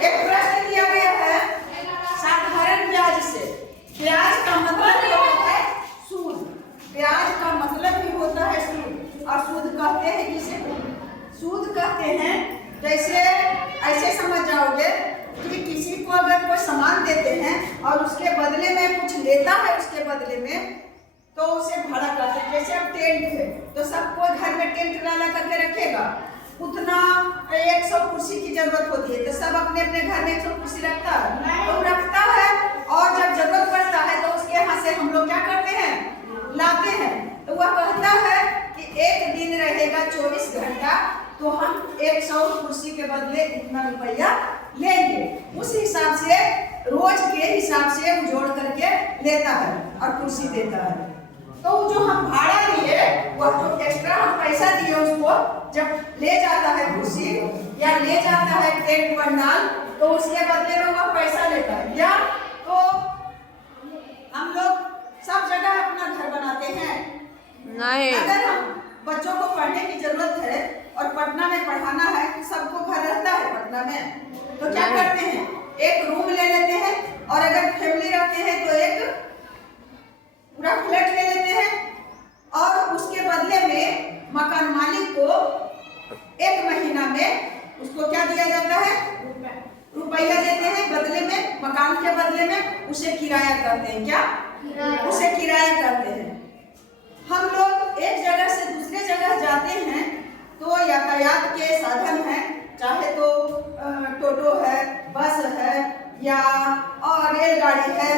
एक प्रश्न दिया गया है साधारण ब्याज से। ब्याज का मतलब होता है सूद। ब्याज का मतलब भी होता है सूद, और सूद कहते हैं किसे? सूद कहते हैं जैसे ऐसे समझ जाओगे कि किसी को अगर कोई सामान देते हैं और उसके बदले में कुछ लेता है, उसके बदले में तो उसे भाड़ा कहते हैं। जैसे अब टेंट है तो सबको घर में टेंट डाला करके रखेगा, उतना 100 कुर्सी की जरूरत होती है तो सब अपने अपने घर में 100 कुर्सी रखता है, तो रखता है। और जब जरूरत पड़ता है तो उसके यहाँ से हम लोग क्या करते हैं? लाते हैं। तो वह कहता है कि एक दिन रहेगा 24 घंटा तो हम 100 कुर्सी के बदले इतना रुपया लेंगे। उस हिसाब से रोज के हिसाब से जोड़ करके लेता है और कुर्सी देता है। तो जो हम भाड़ा दिए, वह जो एक्स्ट्रा हम पैसा दिए उसको जब ले जाता है कुर्सी या ले जाता है टेंट पंडाल, तो उसके बदले में वह पैसा लेता है। या तो हम लोग सब जगह अपना घर बनाते हैं नहीं। अगर हम बच्चों को पढ़ने की जरूरत है और पटना में पढ़ाना है, सबको घर रहता है पटना में, तो क्या करते हैं? एक रूम ले लेते हैं, और अगर फैमिली रहते हैं तो एक पूरा फ्लैट ले लेते हैं। और उसके बदले में मकान मालिक को 1 महीना में उसको क्या दिया जाता है? रुपया देते हैं बदले में। मकान के बदले में उसे किराया करते हैं। क्या? उसे किराया करते हैं। हम लोग एक जगह से दूसरे जगह जाते हैं तो यातायात के साधन हैं, चाहे तो टोटो है, बस है, या और रेलगाड़ी है,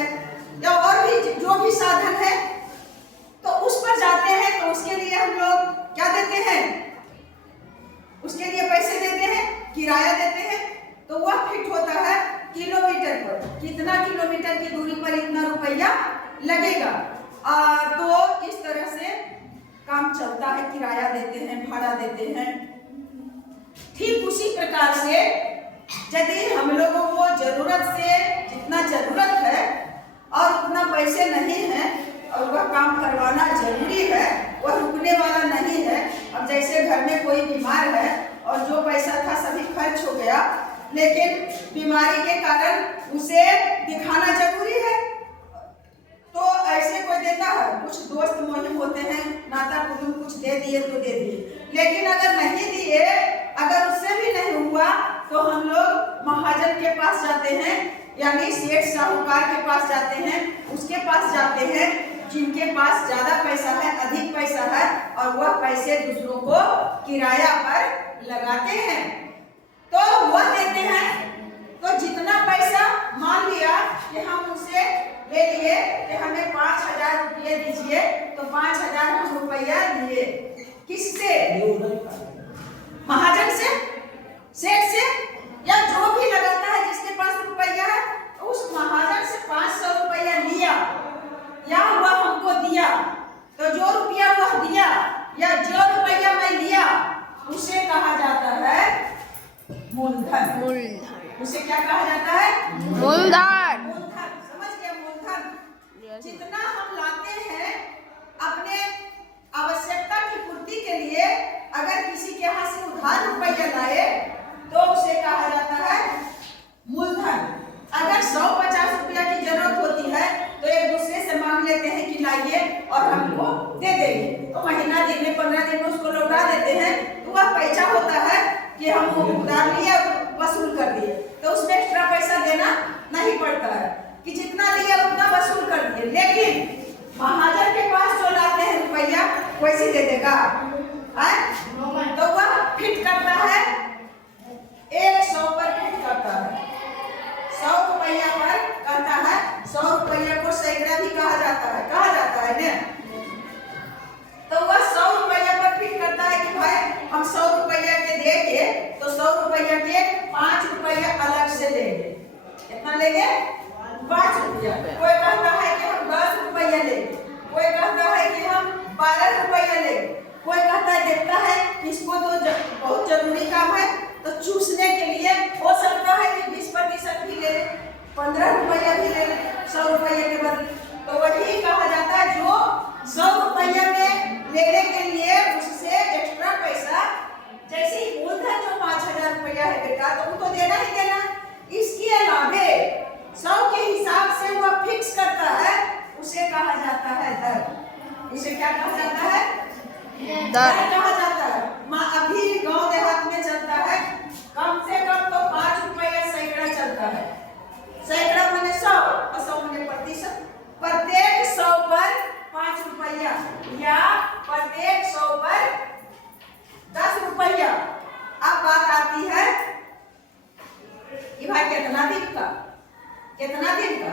या और भी जो भी साधन है, तो उस पर जाते हैं। तो उसके लिए हम लोग क्या देते हैं? उसके लिए पैसे देते हैं, किराया देते हैं। तो वह फिट होता है किलोमीटर पर, कितना किलोमीटर की दूरी पर इतना रुपया लगेगा। तो इस तरह से काम चलता है, किराया देते हैं, भाड़ा देते हैं। ठीक उसी प्रकार से यदि हम लोगों को जरूरत से जितना जरूरत है और उतना पैसे नहीं है और वह काम करवाना जरूरी है, वह रुकने वाला नहीं है। अब जैसे घर में कोई बीमार है और जो पैसा था सभी खर्च हो गया, लेकिन बीमारी के कारण उसे दिखाना जरूरी है, तो ऐसे कोई देता है। कुछ दोस्त मोहिम होते हैं, नाता कुटुंब कुछ दे दिए तो दे दिए, लेकिन अगर नहीं दिए, अगर उससे भी नहीं हुआ, तो हम लोग महाजन के पास जाते हैं, यानी सेठ साहूकार के पास जाते हैं। उसके पास जाते हैं जिनके पास ज्यादा पैसा है, अधिक पैसा है, और वह पैसे दूसरों को किराया पर लगाते हैं, तो वह देते हैं। तो जितना पैसा मान लिया कि हम उसे ले लिए कि हमें 5000 रुपये दीजिए, तो 5000 रुपया लिए। किससे? महाजन से, सेठ से, या जो भी लगाता है जिसके पास रुपया है, उस महाजन से 500 रुपया लिया या वह हमको दिया। तो जो रुपया वह दिया या जो रुपया मैं लिया, उसे कहा जाता है मूलधन। मूलधन उसे क्या कहा जाता है? मूलधन। मूलधन, समझ गया? मूलधन जितना हम लाते हैं अपने आवश्यकता की पूर्ति के लिए, अगर किसी के यहाँ से उधार रुपया लाए तो उसे कहा जाता है मूलधन। अगर 150 रुपया की जरूरत होती है तो एक दूसरे से मांग लेते हैं कि लाइए और हमको दे देंगे, तो महीना दिन में 15 दिन में उसको लौटा देते हैं। तो वह पैसा होता है कि हम उधार लिया वसूल कर दिए, तो उसमें एक्स्ट्रा पैसा देना नहीं पड़ता है कि जितना लिया उतना वसूल कर दिए। लेकिन महाजन के पास जो लाते हैं रुपया, वैसे दे देगा, तो वह फिट करता है 100 पर फिट करता है, 100 रुपया पर करता है। 100 रुपया को सैकड़ा भी कहा जाता है ना। तो वह 100 रुपया पर फिट करता है कि भाई हम 100 रुपया के देंगे, तो 100 रुपया के 5 रुपया अलग से लेंगे। कितना लेंगे? 5 रुपया। कोई कहता है कि हम 10 रुपया लेंगे, कोई कहता है कि हम 12 रुपया लेंगे, कोई कहता है देखता है इसको तो बहुत जरूरी काम है तो चूसने के लिए हो सकता है कि 20% भी ले ले, 15 रुपया भी ले ले 100 रुपये के बदले। तो वही कहा जाता है जो 100 रुपया में लेने के लिए उससे एक्स्ट्रा पैसा, जैसे ही मूलधन जो 5000 रुपया है बेटा, तो वो तो देना ही देना। दर कहा जाता है। अभी गांव देहात में चलता है कम से कम तो 5 रुपया सैकड़ा चलता है। सैकड़ा माने 100 और 100 माने प्रतिशत। प्रत्येक 100 पर 5 रुपया या प्रत्येक 100 पर 10 रुपया। अब बात आती है कि भाई कितना दिन का, कितना दिन का,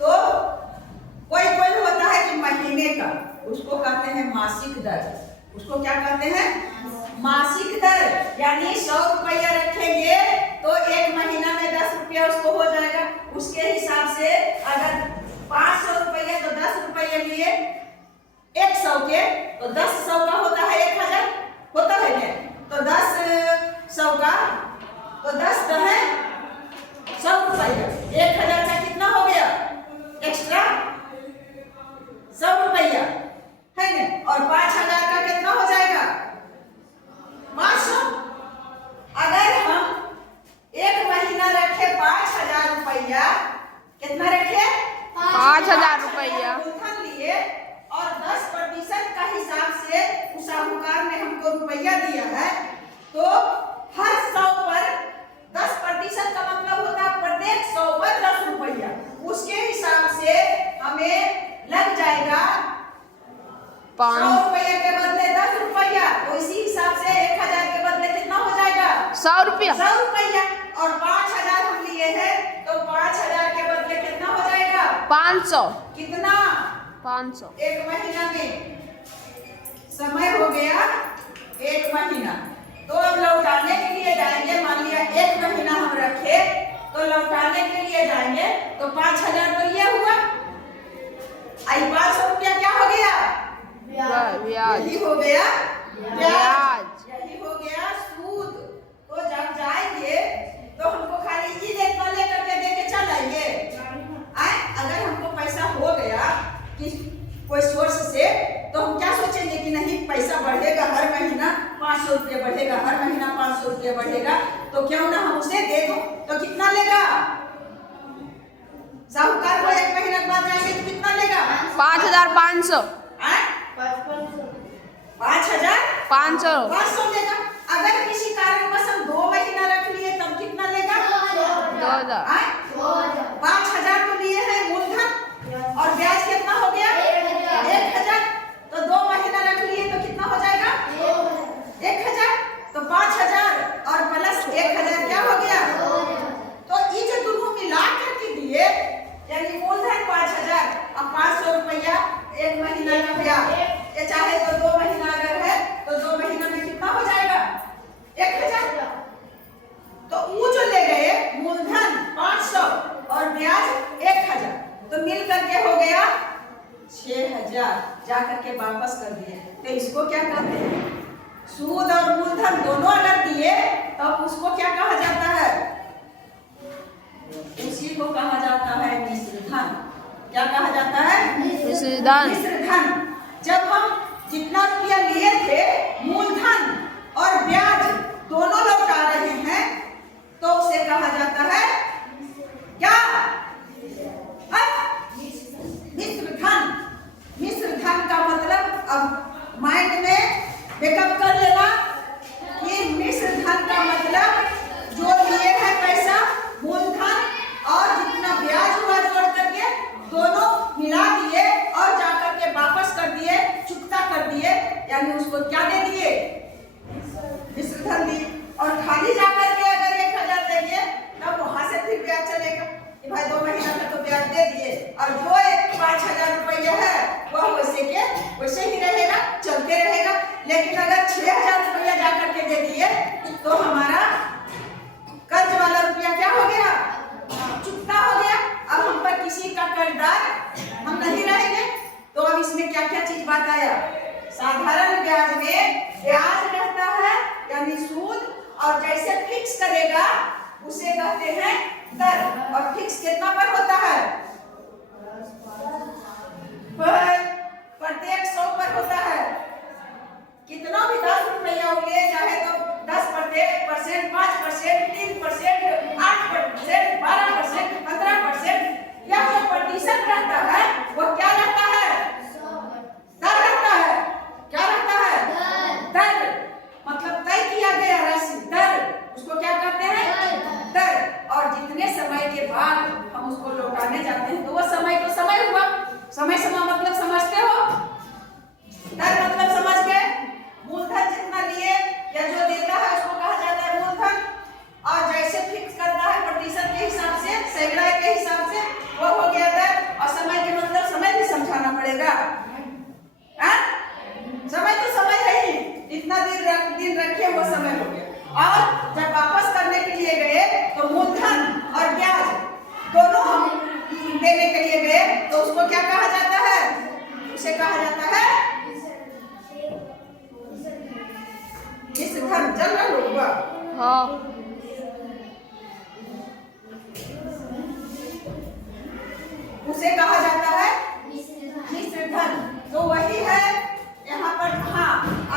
तो कोई कोई होता है कि महीने का, उसको कहते हैं मासिक दर। उसको क्या कहते हैं? मासिक दर। यानी 100 रुपया रखेंगे तो एक महीना में 10 रुपया उसको हो जाएगा। उसके हिसाब से अगर 500 रुपया तो 10 रुपया लिए 100 के, तो 10 100 का होता है 1000, होता है क्या? तो 10 100 का तो 10 तो है 100 रुपया। 1000 का कितना हो गया एक्स्ट्रा? 100 रुपया है ना। और 5000 का कितना हो जाएगा? 500। अगर हम एक महीना रखे 5000 रुपया, कितना रखे? 5000 रुपया मूलधन लिए और 10% का हिसाब से उस साहूकार ने हमको रुपया दिया है, तो हर 100 पर 10% का मतलब होता है प्रत्येक 100 पर 10 रुपया। उसके हिसाब से हमें लग जाएगा 100 रुपया के बदले 10 रुपया, तो इसी हिसाब से 1000 के बदले कितना हो जाएगा? 100 रुपया। 100 रुपया। और 5000 हम लिए हैं तो 5000 के बदले कितना हो जाएगा? 500। कितना? 500। एक महीना में समय हो गया 1 महीना। तो अब लौटाने के लिए जाएंगे, मान लिया 1 महीना हम रखे, तो लौटाने के लिए जाएंगे तो 5000 तो ये हुआ, आई 500 रुपया क्या हो गया? ब्याज। यही हो गया ब्याज। यही हो गया सूद। तो जब जाएंगे तो हमको खाली ये देखना लेकर के दे के चल आएंगे। अगर हमको पैसा हो गया कि कोई सोर्स से, तो हम क्या सोचेंगे कि नहीं पैसा बढ़ेगा, हर महीना 500 रुपया बढ़ेगा, हर महीना 500 रुपया बढ़ेगा, तो क्यों ना हम उसे दे दो। तो कितना लेगा? साहूकार को 1 महीना के बाद जाएंगे तो कितना लेगा? 5500। 5500 लेगा। अगर किसी कारणवश हम 2 महीना रख लिए तब कितना लेगा? 2000। 5000 तो लिए हैं मूलधन और ब्याज कितना हो गया? 1000। तो 2 महीना रख लिए तो कितना हो जाएगा? 1000। तो 5000 और प्लस 1000 क्या हो गया? तो ये जो दोनों मिला करके दिए, यानी मूलधन 5000 और 500 रुपया 1 महीना का ब्याज, ये चाहे तो 2 महीना अगर है तो 2 महीना में कितना हो जाएगा? 1000। तो वो जो ले गए मूलधन 500 और ब्याज 1000, तो मिल करके हो गया 6000, जा करके वापस कर दिए। तो इसको क्या कहते हैं? सूद और मूलधन दोनों अगर दिए तब उसको क्या कहा जाता है? उसी को कहा जाता है मिश्र धन। क्या कहा जाता है? मिश्र धन। मिश्र धन। जब हम जितना रुपया लिए थे मूलधन और ब्याज दोनों लौटा रहे हैं, तो उसे कहा जाता है क्या? मिश्र धन। मिश्र धन का मतलब अब माइंड में बेकअप कर लेना कि मिश्र धन का मतलब जो लिए है पैसा मूलधन और जितना ब्याज हुआ जोड़ करके दोनों मिला दिए और जाकर के वापस कर दिए, चुकता कर दिए, यानी उसको क्या दे दिए? मिश्र धन दिए। और खाली जाकर के अगर 1000 देंगे तब वहां से फिर ब्याज चलेगा कि भाई 2 महीना का तो ब्याज दे दिए, और जो 5000 रुपया है वह वैसे के वैसे ही रहेगा, चलते रहेगा। लेकिन अगर 6000 रुपया जाकर के दे दिए तो हमारा कर्ज वाला रुपया क्या हो गया? चुकता हो गया। अब हम पर किसी का कर्जदार हम नहीं रहेंगे। तो अब इसमें क्या क्या चीज बात आया? साधारण ब्याज में ब्याज रहता है यानी सूद, और जैसे फिक्स करेगा उसे कहते हैं दर। और फिक्स कितना पर होता है? प्रत्येक 100 पर होता है। कितना भी 10 रुपया हो ले, चाहे तो 10%, 5%, 3%, 8%, 12%, 15%, यह जो प्रतिशत रहता है वह क्या रहता है? दर रहता है। क्या रहता है? लेने के लिए गए तो उसको क्या कहा जाता है? उसे कहा जाता है मिश्र धन। चल रहा लोग हाँ। उसे कहा जाता है मिश्र धन। तो वही है यहाँ पर। हाँ,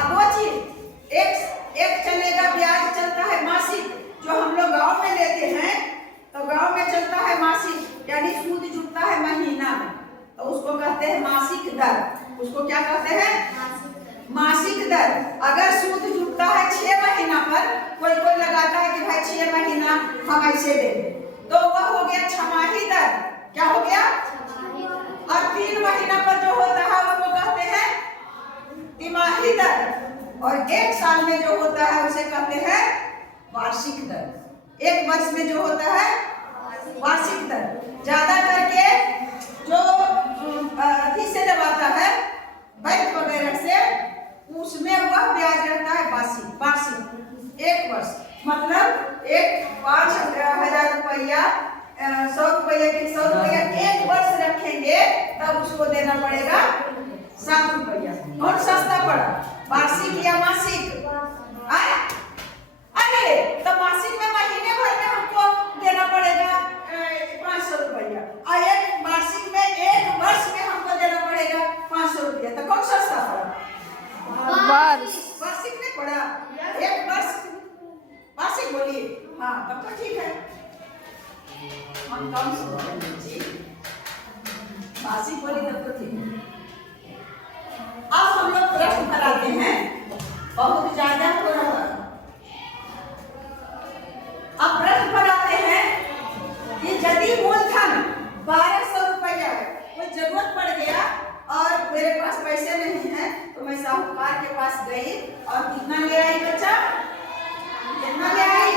दो चीज, एक चलेगा, ब्याज चलता है मासिक, जो हम लोग गांव में लेते हैं तो गांव में चलता है मासिक, यानी सूद जुटता है महीना में, तो उसको कहते हैं मासिक दर। उसको क्या कहते हैं? मासिक दर। अगर सूद जुटता है 6 महीना पर, कोई लगाता है कि भाई 6 महीना हम ऐसे देंगे, तो वह हो गया छमाही दर। क्या हो गया? और 3 महीना पर जो होता है उसको कहते हैं तिमाही दर। और 1 साल में जो होता है उसे कहते हैं वार्षिक दर। 1 वर्ष में जो होता है वार्षिक दर। ज्यादा करके जो अथी से जब आता है बैंक वगैरह से, उसमें वह ब्याज रहता है वार्षिक। 1 वर्ष मतलब 5,000 रुपया, 100 रुपया के 100 रुपया 1 वर्ष रखेंगे तब उसको देना पड़ेगा 7 रुपया। कौन सस्ता पड़ा, वार्षिक या मासिक? अरे तो मासिक में महीने भर में हमको देना पड़ेगा 500 रुपया, और एक वार्षिक में 1 वर्ष में हमको देना पड़ेगा 500 रुपया। तो कौन सस्ता पड़ा? वार्षिक में पड़ा। 1 वर्ष वार्षिक बोलिए। हाँ, तब तो ठीक है। हम कम से मासिक बोली तब तो ठीक है। अब हम लोग प्रश्न कराते हैं, बहुत ज्यादा हो रहा है। अब प्रश्न बनाते हैं कि यदि मूलधन 1200 रुपया है, कोई जरूरत पड़ गया और मेरे पास पैसे नहीं है, तो मैं साहूकार के पास गई और कितना ले आई बच्चा? कितना ले आई?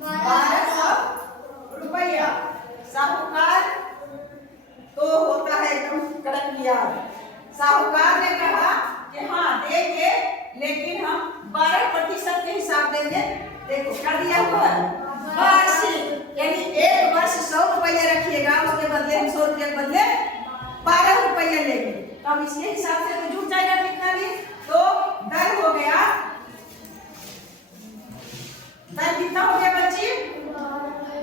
1200 रुपया। साहूकार तो होता है एकदम कड़क। साहूकार ने कहा कि हाँ देंगे, लेकिन हम 12% के हिसाब देंगे। देखो क्या दिया हुआ है, वार्षिक, यानी 1 वर्ष 100 रुपया रखिएगा, उसके बदले हम 100 रुपये के बदले 12 रुपया लेंगे। तो अब इसके हिसाब से तो जुट जाएगा कितना भी। तो दर हो गया, दर कितना हो गया बच्ची?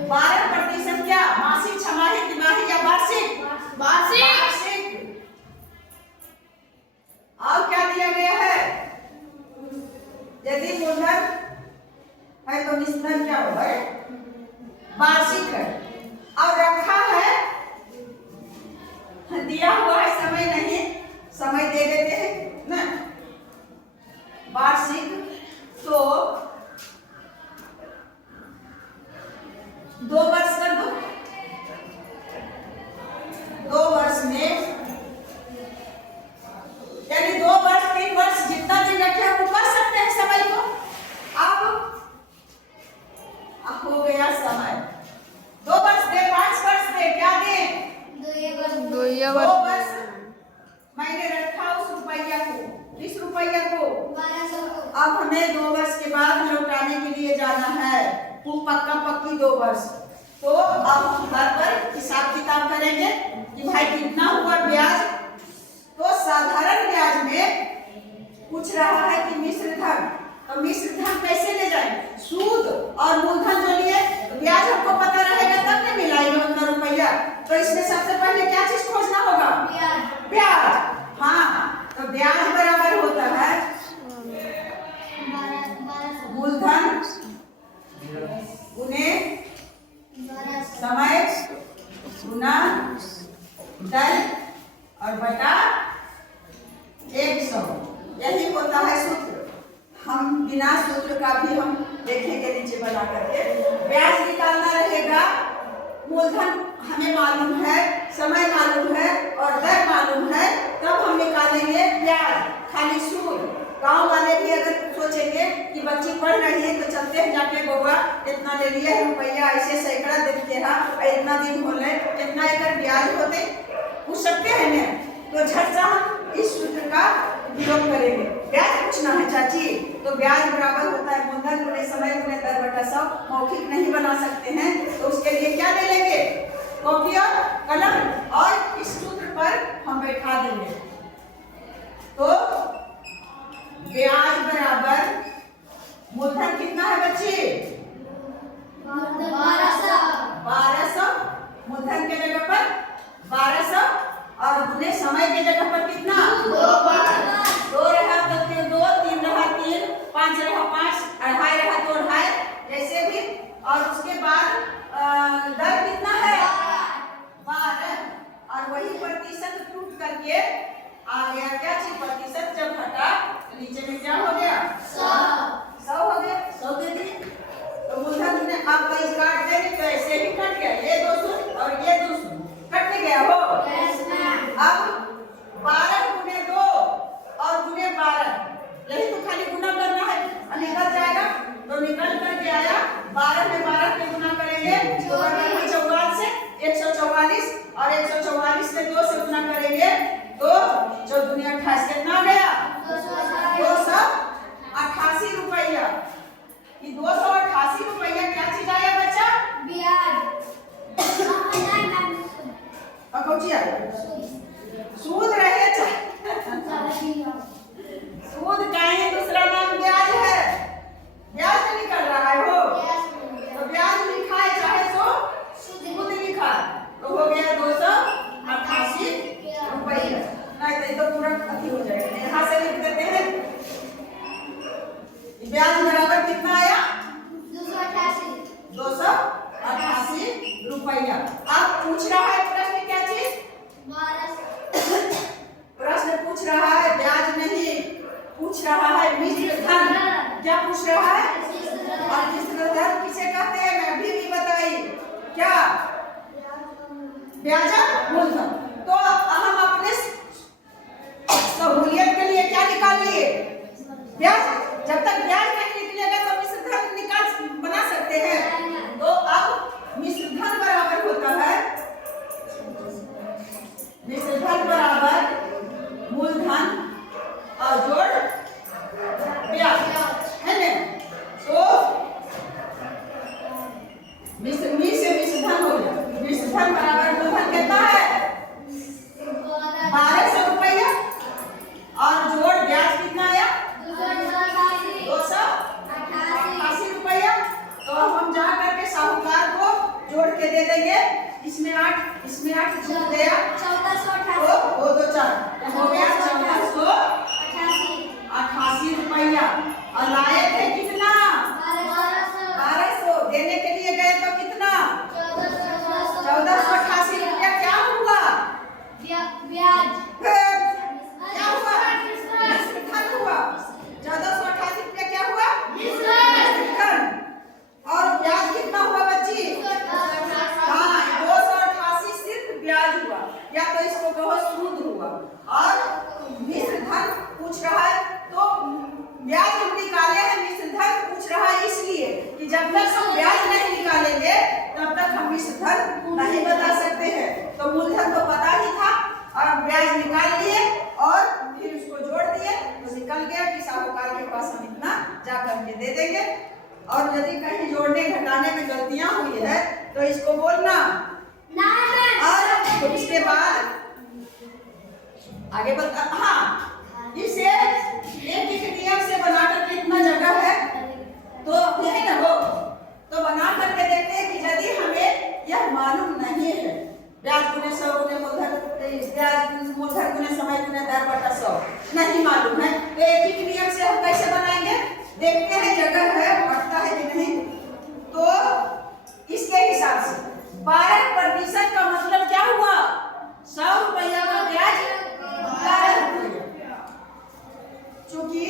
12%। क्या मासिक, छमाही, तिमाही या वार्षिक? वार्षिक। और क्या दिया गया है? यदि मूलधन है तो निश्चित क्या होगा? वार्षिक है। और रखा है, दिया हुआ है समय नहीं, समय दे देते हैं ना। वार्षिक तो 2 वर्ष कर दो। 2 वर्ष में यानी 2 वर्ष 3 वर्ष जितना दिन रखे वो कर सकते हैं समय को। अब हो गया समय। 2 वर्ष दे, 5 वर्ष दे, क्या दे? 2 वर्ष मैंने रखा उस रुपया को, इस रुपया को। अब हमें 2 वर्ष के बाद लौटाने के लिए जाना है, पक्का पक्की 2 वर्ष। तो अब हम घर पर हिसाब किताब करेंगे कि भाई कितना हुआ ब्याज। तो साधारण ब्याज में पूछ रहा है कि मिश्र धन, तो मिश्र धन कैसे ले जाए? सूद और मूलधन जो लिए, ब्याज हमको पता रहेगा तब नहीं मिलाएंगे उतना रुपया। तो इसमें सबसे पहले क्या चीज खोजना होगा? ब्याज। हाँ, तो ब्याज बराबर होता है मूलधन गुने समय गुना दर और बटा 100। यही होता है सूत्र। हम बिना सूत्र का भी हम देखेंगे नीचे बना करके। ब्याज निकालना रहेगा, मूलधन हमें मालूम है, समय मालूम है और दर मालूम है, तब हम निकालेंगे ब्याज। खाली सूद। गांव वाले भी अगर सोचेंगे कि बच्ची पढ़ रही है तो चलते हैं जाके बउआ इतना ले लिया है रुपया, ऐसे सैकड़ा देते हैं, इतना दिन हो गए, इतना एकर ब्याज होते, पूछ सकते हैं ना। तो झट से हम इस सूत्र का उपयोग करेंगे। ब्याज पूछना है चाची, तो ब्याज बराबर होता है मूलधन गुणे समय गुणे दर बटा 100। मौखिक नहीं बना सकते हैं तो उसके लिए क्या ले लेंगे? कॉपी और कलम और इस सूत्र पर हम बैठा देंगे। तो ब्याज बराबर मूलधन कितना है बच्चे? 1200। मूलधन के जगह पर 1200 और गुने समय के जगह पर कितना? 2 रहा तो 2, 3 रहा 3, 5 रहा 5, 2.5 रहा तो 2.5, जैसे भी। और उसके बाद दर कितना है? 12। और वही प्रतिशत टूट करके आ गया क्या चीज? प्रतिशत जब घटा तो नीचे में क्या हो गया? 100 हो गया। 100 दे दिए। तो मूलधन ने आप कहीं काट देंगे तो ऐसे ही कट गया, ये 200 और ये 200 कट गया हो। अब 12 गुने 2 और गुने 12, यही तो खाली गुना करना है, निकल जाएगा। तो निकल करके आया 12 में 12 के गुना करेंगे तो 44 से 144 और 144 से 2 से गुना करेंगे तो 14 दूनी 28 कितना गया? 288 रुपया। ये 288 रुपया क्या चीज आया बच्चा? अकौचिया सूद रहे सूद कहीं दूसरा नाम ब्याज है। ब्याज नहीं निकल रहा है वो, तो ब्याज लिखा है चाहे तो सूद लिखा, तो हो गया 288 रुपया। नहीं तो पूरा अति हो जाएगा, यहाँ से लिख देते हैं। ब्याज बराबर कितना आया? 288 रुपया। अब पूछ रहा है प्रश्न क्या चीज? प्रश्न पूछ रहा है ब्याज नहीं, पूछ रहा है मिश्र धन। क्या पूछ रहा है? और मिश्र धन किसे कहते हैं? मैं भी बताई क्या? ब्याज मूलधन। तो हम अपने सहूलियत के लिए क्या निकाल लिए? ब्याज। जब तक ब्याज नहीं निकलेगा तो मिश्र धन निकाल बना सकते हैं। तो अब मिश्र धन बराबर होता है, मिश्र धन बराबर मूलधन और जोड़ ब्याज, है ना? तो मिश्र धन हो गया। मिश्र धन बराबर मूलधन कितना है? 1200 रुपया और जोड़ ब्याज कितना आया? 288 रुपया। तो हम जा करके साहूकार को जोड़ के दे देंगे। इसमें 8 छूट गया, 1488 2 4 हो गया 1488 रुपया। और लाए थे कितना? 1200। देने के लिए गए तो कितना? 1488 रुपया। क्या हुआ? ब्याज। क्या हुआ? मिश्र धन हुआ। 1488 रुपया क्या हुआ? मिश्र धन। और ब्याज कितना हुआ बच्ची? हाँ, 288 सिर्फ ब्याज हुआ, या तो इसको कहो सूद हुआ। और मिश्र धन पूछ रहा है तो ब्याज हम निकाले हैं, मिश्र धन पूछ रहा है इसलिए कि जब तक हम ब्याज नहीं निकालेंगे तब तक हम मिश्र धन नहीं बता सकते हैं। तो मूलधन तो पता ही था और ब्याज निकाल लिए और फिर उसको जोड़ दिए तो निकल गया कि साहूकार के पास हम इतना जा करके दे देंगे। और यदि कहीं जोड़ने घटाने में गलतियां हुई है तो इसको बोलना। और तो इसके बाद आगे बता। हाँ, इसे एक नियम से बनाकर कितना जगह है तो यही ना हो, तो बना करके देखते हैं कि यदि हमें यह मालूम नहीं है ब्याज गुने 100 गुने मूलधन, ब्याज मूलधन गुने समय गुने दर बटा 100 नहीं मालूम है तो एक नियम से हम कैसे बनाएंगे? देखते हैं जगह है, बढ़ता है कि नहीं। तो इसके हिसाब से 12% का मतलब क्या हुआ? 100 रुपया का ब्याज 12 रुपया। चूंकि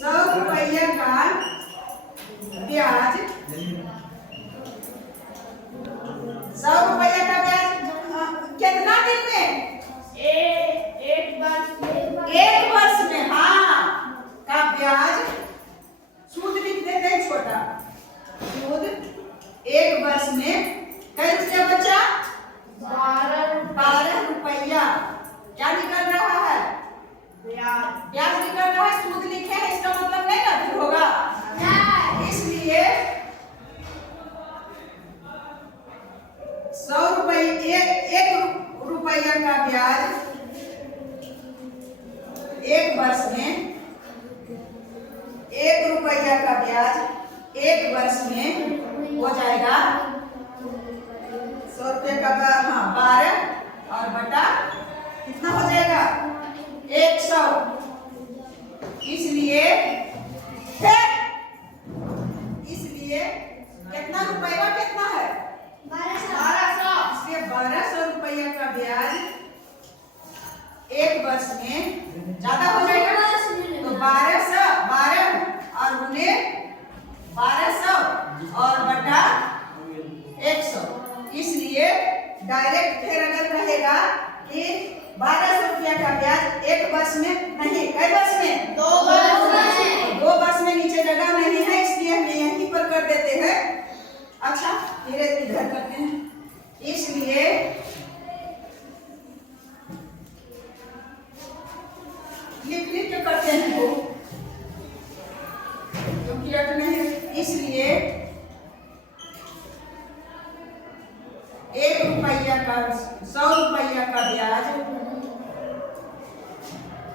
100 रुपया का ब्याज 100 रुपया का ब्याज कितना दिन में? एक वर्ष में। हाँ, का ब्याज सूद लिख देते हैं छोटा। सूद एक वर्ष में कई रुपया बचा? 12 रुपया। क्या निकल रहा है? ब्याज निकल रहा है। सूद लिखे हैं इसका मतलब नहीं ना फिर होगा, इसलिए एक वर्ष में हो जाएगा 100 रुपये का 12 और बटा कितना हो जाएगा 100। इसलिए कितना रुपये का कितना है 1200। इसलिए 1200 रुपया का ब्याज एक वर्ष में ज्यादा हो जाएगा। तो 12 और गुने 1200 और बटा 100। इसलिए डायरेक्ट फिर अगर रहेगा कि 1200 रुपया का ब्याज एक वर्ष में नहीं, कई वर्ष में 2 वर्ष में। 2 वर्ष में नीचे जगह नहीं है, इसलिए हम यहीं पर कर देते हैं। अच्छा धीरे इधर करते हैं। इसलिए लिख के करते हैं वो, क्योंकि रट नहीं। इसलिए 1 रुपया का 100 रुपया का ब्याज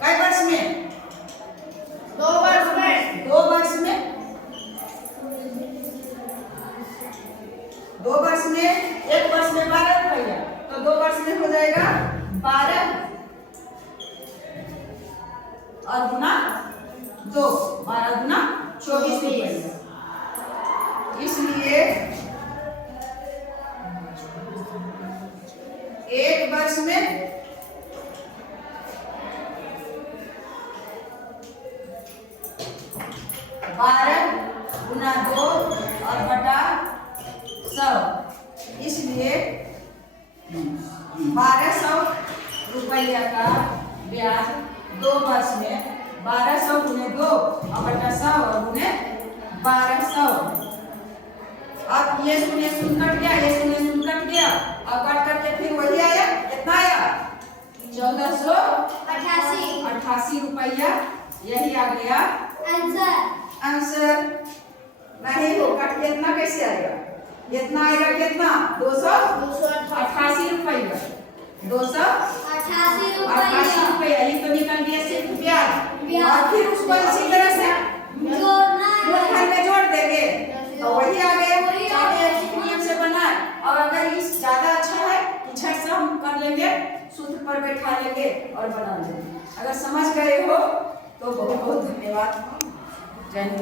कई वर्ष में 2 वर्ष में। 2 वर्ष में 2 वर्ष में 1 वर्ष में 12 रुपया, तो 2 वर्ष में हो जाएगा 12 और गुना 2, 12 गुना 24 रुपया। इसलिए 1 वर्ष में 12 गुना 2 और बटा 100। इसलिए 1200 रुपया का ब्याज 2 वर्ष में 1200 गुने 2 और बटा 100 और गुने 1200। अब ये शून्य शून्य कट गया, ये शून्य शून्य कट गया और कट करके फिर वही आया। कितना आया 1488 रुपया। यही आ गया आंसर। नहीं हो कट के इतना कैसे आएगा, इतना आएगा कितना 288 रुपया। 288 रुपया ये तो निकल गया सिर्फ ब्याज, और फिर उसको इसी तरह से घर में जोड़ देंगे तो वही आ गया। नियम से बनाए, और अगर इस ज्यादा अच्छा है तो झट से हम कर लेंगे, सूत्र पर बैठा लेंगे और बना लेंगे। अगर समझ गए हो तो बहुत बहुत धन्यवाद। जय हिंद।